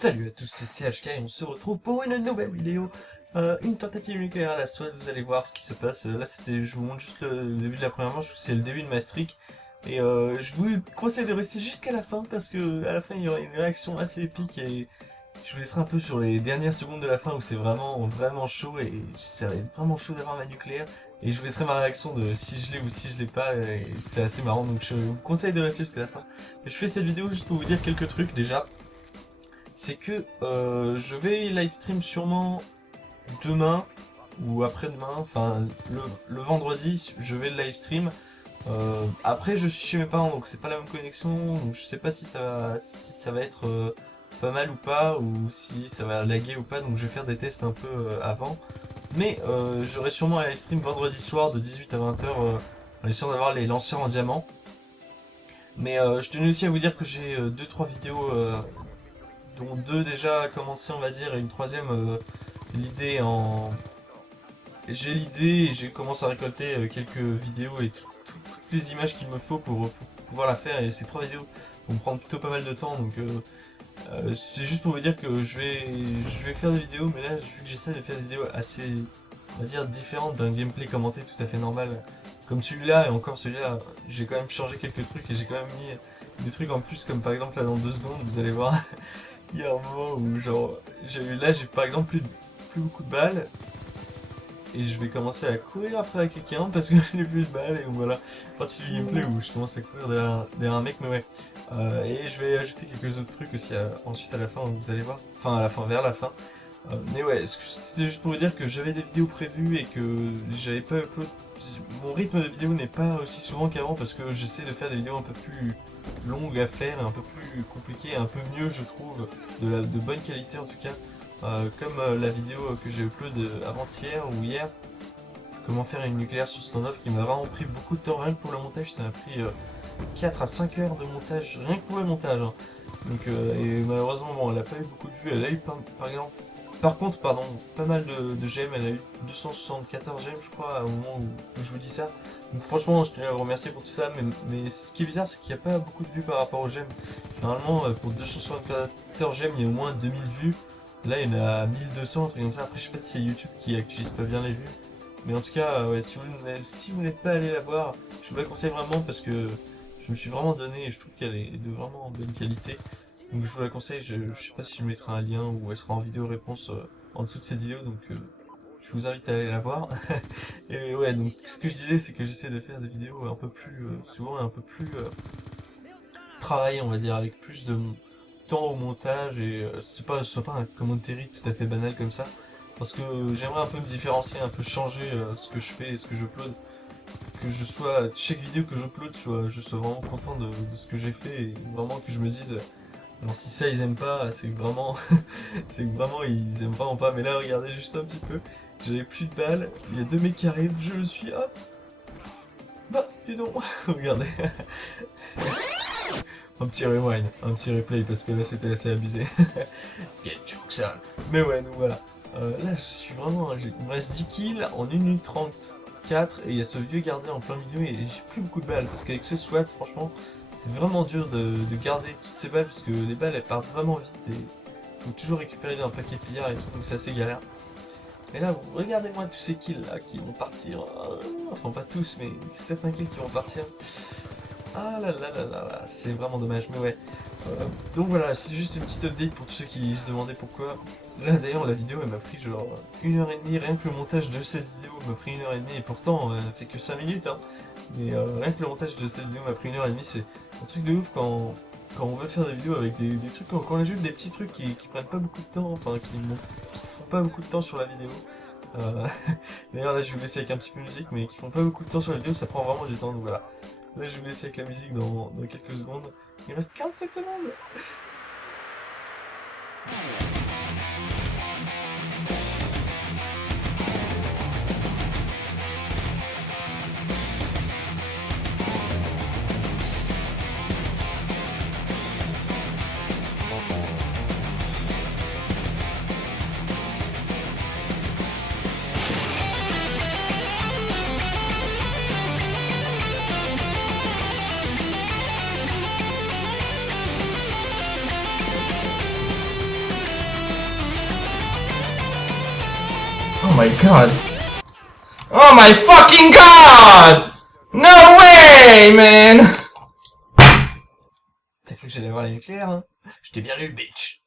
Salut à tous, c'est CHK et on se retrouve pour une nouvelle vidéo. Une tentative nucléaire à la SWAT, vous allez voir ce qui se passe. Là, je vous montre juste le début de la première manche, c'est le début de ma streak. Et je vous conseille de rester jusqu'à la fin parce que à la fin il y aura une réaction assez épique et je vous laisserai un peu sur les dernières secondes de la fin où c'est vraiment chaud et ça va être vraiment chaud d'avoir ma nucléaire. Et je vous laisserai ma réaction de si je l'ai ou si je l'ai pas, et c'est assez marrant donc je vous conseille de rester jusqu'à la fin. Je fais cette vidéo juste pour vous dire quelques trucs déjà. C'est que je vais live stream sûrement demain ou après-demain, enfin le vendredi, je vais le live stream. Après, je suis chez mes parents, donc c'est pas la même connexion, donc je sais pas si ça va être pas mal ou pas, ou si ça va laguer ou pas, donc je vais faire des tests un peu avant. Mais j'aurai sûrement un live stream vendredi soir de 18 à 20h, en essayant d'avoir les lanceurs en diamant. Mais je tenais aussi à vous dire que j'ai 2-3 vidéos dont deux déjà commencé on va dire, et une troisième l'idée en... J'ai l'idée et j'ai commencé à récolter quelques vidéos et toutes les images qu'il me faut pour pouvoir la faire, et ces trois vidéos vont me prendre plutôt pas mal de temps, donc c'est juste pour vous dire que je vais faire des vidéos, mais là vu que j'essaie de faire des vidéos assez, on va dire, différentes d'un gameplay commenté tout à fait normal, comme celui-là, et encore celui-là, j'ai quand même changé quelques trucs et j'ai quand même mis des trucs en plus, comme par exemple là dans 2 secondes, vous allez voir. Il y a un moment où genre j'ai par exemple plus beaucoup de balles et je vais commencer à courir après quelqu'un parce que je n'ai plus de balles, et voilà, partie du gameplay où je commence à courir derrière un mec. Mais ouais, et je vais ajouter quelques autres trucs aussi ensuite à la fin, vous allez voir, enfin à la fin, vers la fin. Mais ouais, c'était juste pour vous dire que j'avais des vidéos prévues et que j'avais pas upload. Mon rythme de vidéo n'est pas aussi souvent qu'avant parce que j'essaie de faire des vidéos un peu plus longues à faire, et un peu plus compliquées, un peu mieux je trouve, de bonne qualité en tout cas. Comme la vidéo que j'ai upload avant-hier ou hier, comment faire une nucléaire sur standoff, qui m'a vraiment pris beaucoup de temps rien que pour le montage. Ça m'a pris 4 à 5 heures de montage rien que pour le montage, hein. Donc, et malheureusement bon, elle a pas eu beaucoup de vues, elle a eu par contre, pardon, pas mal de gemmes, elle a eu 274 gemmes je crois au moment où je vous dis ça. Donc franchement je tenais à vous remercier pour tout ça, mais ce qui est bizarre c'est qu'il n'y a pas beaucoup de vues par rapport aux gemmes. Normalement pour 274 gemmes il y a au moins 2000 vues, là il y en a 1200, un truc comme ça. Après je sais pas si c'est YouTube qui actualise pas bien les vues. Mais en tout cas, ouais, si vous n'êtes pas allé la voir, je vous la conseille vraiment parce que je me suis vraiment donné et je trouve qu'elle est de vraiment bonne qualité. Donc je vous la conseille, je sais pas si je mettrai un lien ou elle sera en vidéo réponse en dessous de cette vidéo, donc je vous invite à aller la voir. Et ouais, donc ce que je disais, c'est que j'essaie de faire des vidéos un peu plus souvent et un peu plus travaillées, on va dire, avec plus de temps au montage, et ce soit pas un commentary tout à fait banal comme ça. Parce que j'aimerais un peu me différencier, un peu changer ce que je fais et ce que je upload. Que je sois, chaque vidéo que j'upload, je sois vraiment content de ce que j'ai fait, et vraiment que je me dise, alors si ça ils aiment pas, c'est que vraiment, c'est que vraiment ils aiment vraiment pas. Mais là regardez juste un petit peu, j'avais plus de balles, il y a deux mecs qui arrivent, je le suis, hop, bah dis donc, regardez. Un petit rewind, un petit replay parce que là c'était assez abusé. Quel joke ça. Mais ouais, donc voilà. Là je suis vraiment, il me reste 10 kills en 1 minute 34, et il y a ce vieux gardien en plein milieu et j'ai plus beaucoup de balles parce qu'avec ce SWAT franchement c'est vraiment dur de garder toutes ces balles parce que les balles elles partent vraiment vite et il faut toujours récupérer un paquet de pillards et tout, donc c'est assez galère. Et là regardez-moi tous ces kills là qui vont partir, enfin pas tous mais certains kills qui vont partir. Ah là là là là là, c'est vraiment dommage, mais ouais. Donc voilà, c'est juste une petite update pour tous ceux qui se demandaient pourquoi. Là d'ailleurs la vidéo elle m'a pris genre 1h30, rien que le montage de cette vidéo m'a pris 1h30, et pourtant elle fait que 5 minutes, hein. Mais rien que le montage de cette vidéo m'a pris 1h30, c'est un truc de ouf quand on veut faire des vidéos avec des trucs, quand on ajoute des petits trucs qui prennent pas beaucoup de temps, enfin qui font pas beaucoup de temps sur la vidéo. D'ailleurs là je vais vous laisser avec un petit peu de musique, mais qui font pas beaucoup de temps sur la vidéo, ça prend vraiment du temps, donc voilà. Là je vais vous laisser avec la musique dans quelques secondes. Il reste 45 secondes. my god. Oh my fucking god! No way, man! T'as cru que j'allais avoir les nucléaires, hein? Je t'ai bien eu, bitch.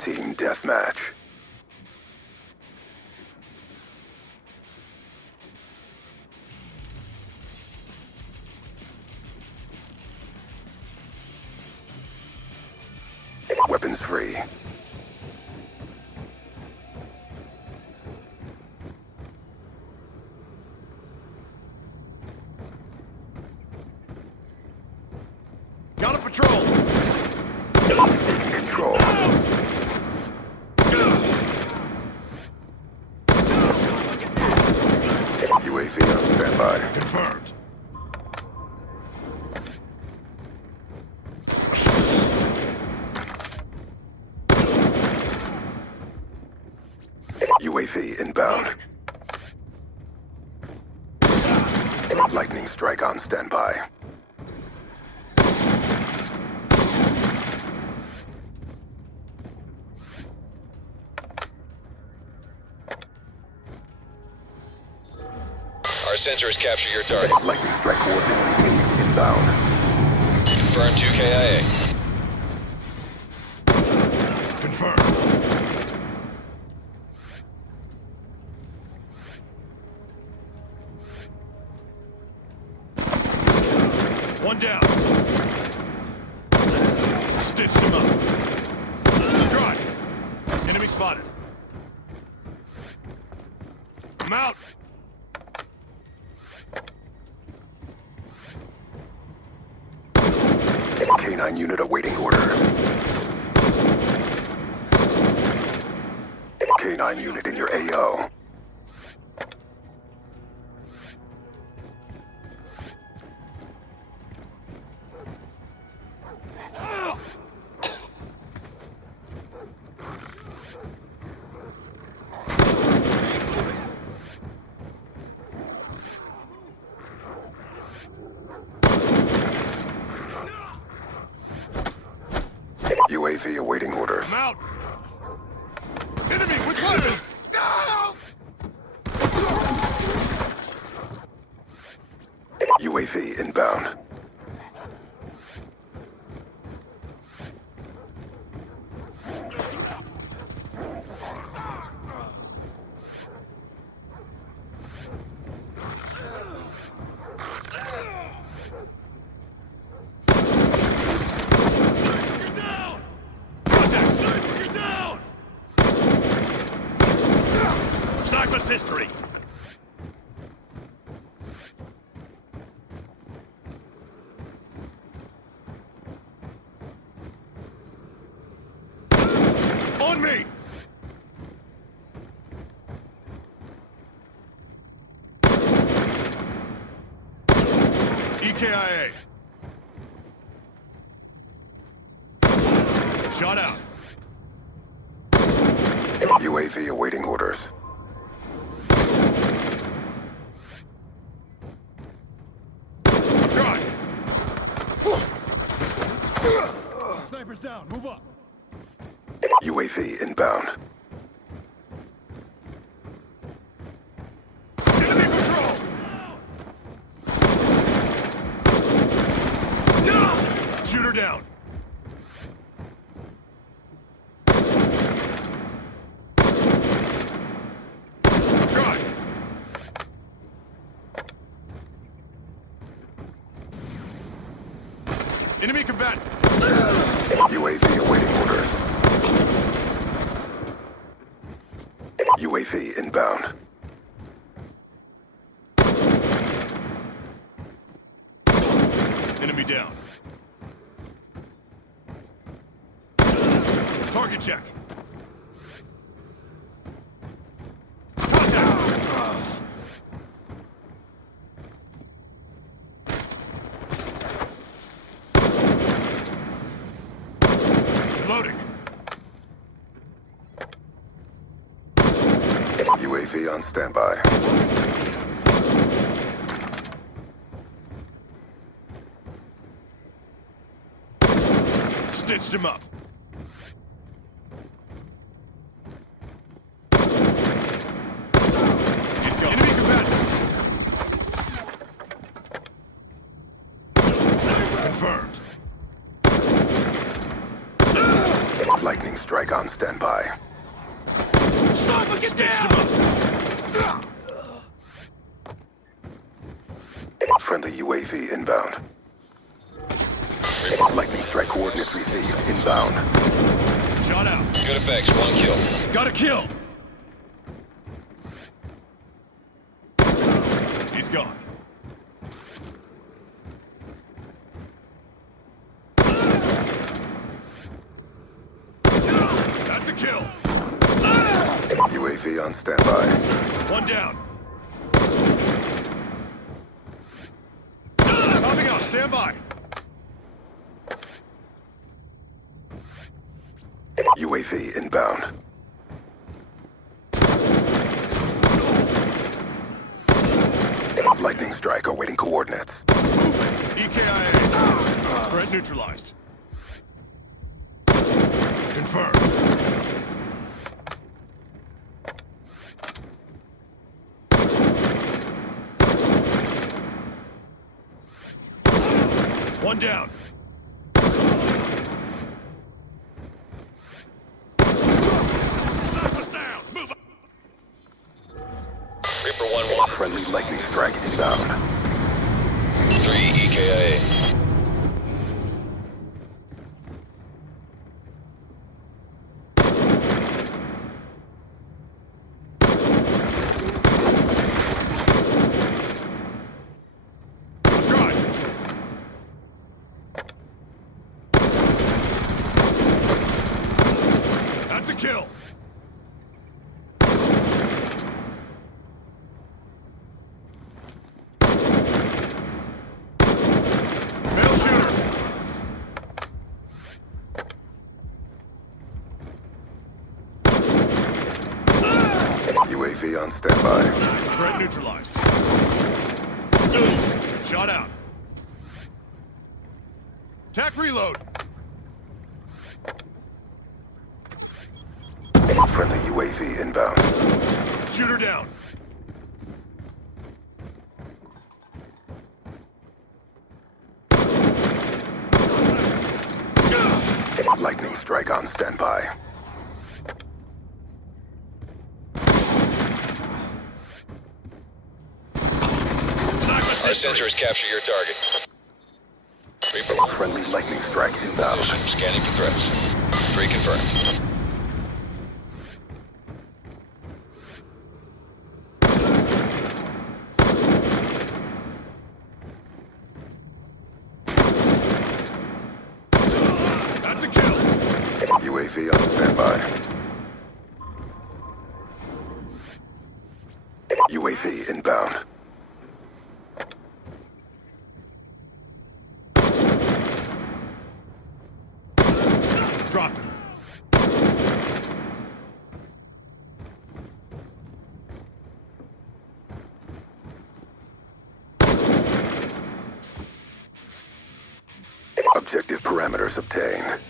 Team Deathmatch. Weapons free. Got a patrol! He's taking control. UAV on standby. Confirmed. UAV inbound. Lightning strike on standby. Our sensors capture your target. Lightning strike coordinates received inbound. Confirm 2 KIA. Confirmed. One down. Stitched him up. Strike. Enemy spotted. I'm out. K9 unit awaiting orders. K9 unit in your AO. UAV awaiting orders. I'm out. Enemy with weapons. UAV inbound. Sniper's history. On me. EKIA. Shot out. UAV awaiting orders. Shot. Sniper's down. Move up. UAV inbound. Enemy patrol. Shooter down. Shot. Enemy combatant. UAV awaiting orders. UAV inbound. Enemy down. Target check. Contact. Loading. UAV on standby. Stitched him up. strike on standby. Sniper, get down! Friendly UAV inbound. Lightning strike coordinates received. Inbound. Shot out. Good effects, 1 kill. Got a kill! He's gone. That's a kill. UAV on standby. One down. Popping out, stand by. UAV inbound. Lightning strike awaiting coordinates. EKIA. Threat neutralized. Confirmed. One down. Sniper's down. Move up. Reaper 1-1. Friendly lightning strike inbound. 3 EKIA. Drive. That's a kill. Male shooter. UAV on standby. Threat neutralized. Shot out. Tac reload. Friendly UAV inbound. Shooter down. Lightning strike on standby. Our sensors capture your target. Reaper Friendly lightning strike inbound. position, scanning for threats. 3 confirmed. That's a kill. UAV on standby. UAV inbound. Dropped him. Objective parameters obtained.